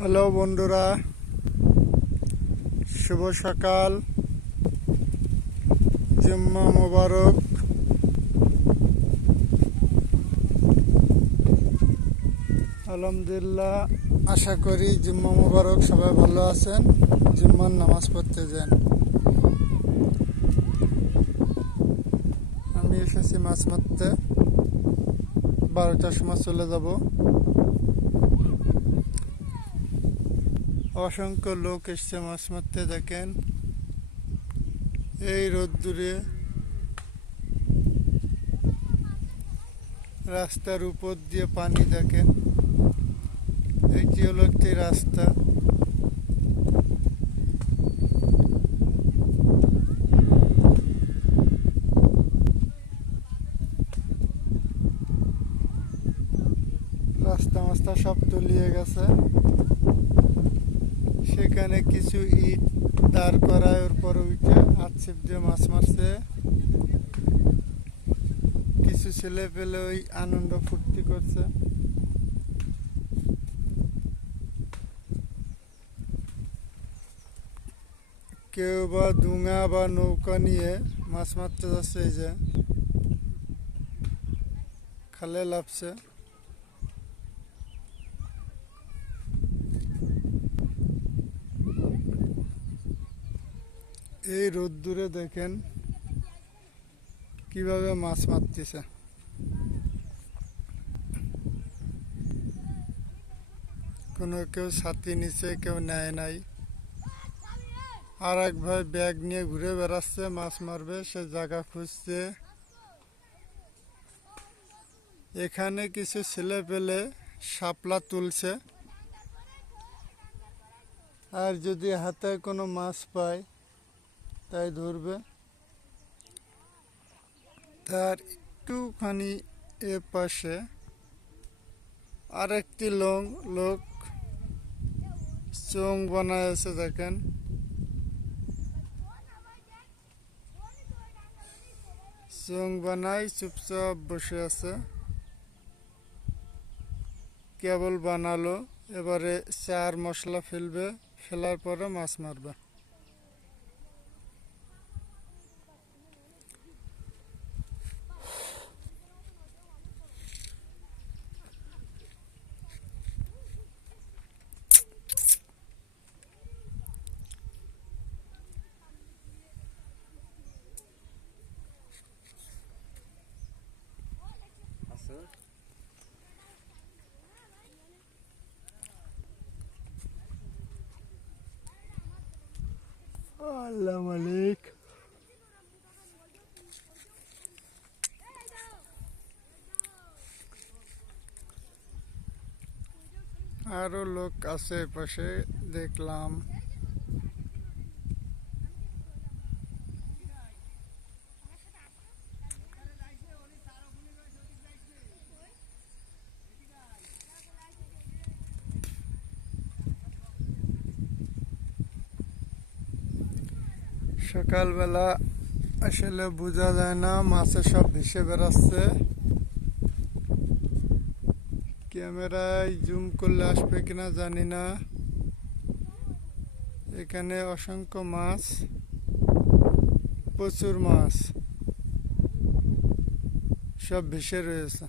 Hello বন্ধুরা, শুভ সকাল, জুম্মা মোবারক। আলহামদুলিল্লাহ, আশা করি জুম্মা মোবারক সবাই ভালো আছেন। জুম্মার নামাজ পড়তে যান। আমি এসেছি মাছ মারতে, 12টার সময় চলে যাব। অসংখ্য লোক এসছে মাছ মারতে। দেখেন এই রোদ্দুরে রাস্তার উপর দিয়ে পানি। দেখেন এইটি হলো একটি রাস্তা। রাস্তা মাস্তা সব তলিয়ে গেছে। সেখানে কিছু ইট দাঁড় করায়, ওর পরে উঠে হাত ছিপ দিয়ে মাছ মারছে। কিছু ছেলে পেলে ওই আনন্দ ফুর্তি করছে। কেউ বা ডুঙা বা নৌকা নিয়ে মাছ মারতে যাচ্ছে। এই যে খালে লাফছে। এই রোদ্দুরে দেখেন কিভাবে মাছ মারতেছে। কেউ ছাতি নিচে, কেউ নেয় নাই। আর এক ভাই ব্যাগ নিয়ে ঘুরে বেড়াচ্ছে, মাছ মারবে, সে জায়গা খুঁজছে। এখানে কিছু ছেলে পেলে শাপলা তুলছে, আর যদি হাতে কোনো মাছ পায় তাই ধরবে। তার একটুখানি এ পাশে আরেকটি লোক চোং বানায় আছে। দেখেন চোং বানাই চুপচাপ বসে আছে। কেবল বানালো, এবারে চার মশলা ফেলবে, ফেলার পরে মাছ মারবে। আল্লাহ মালিক। আরো লোক আছে পাশে, দেখলাম। সকালবেলা আসলে বোঝা যায় না, মাছে সব ভেসে বেড়াচ্ছে। ক্যামেরায় জুম করলে আসবে কিনা জানি না। এখানে অসংখ্য মাছ, প্রচুর মাছ সব ভেসে রয়েছে।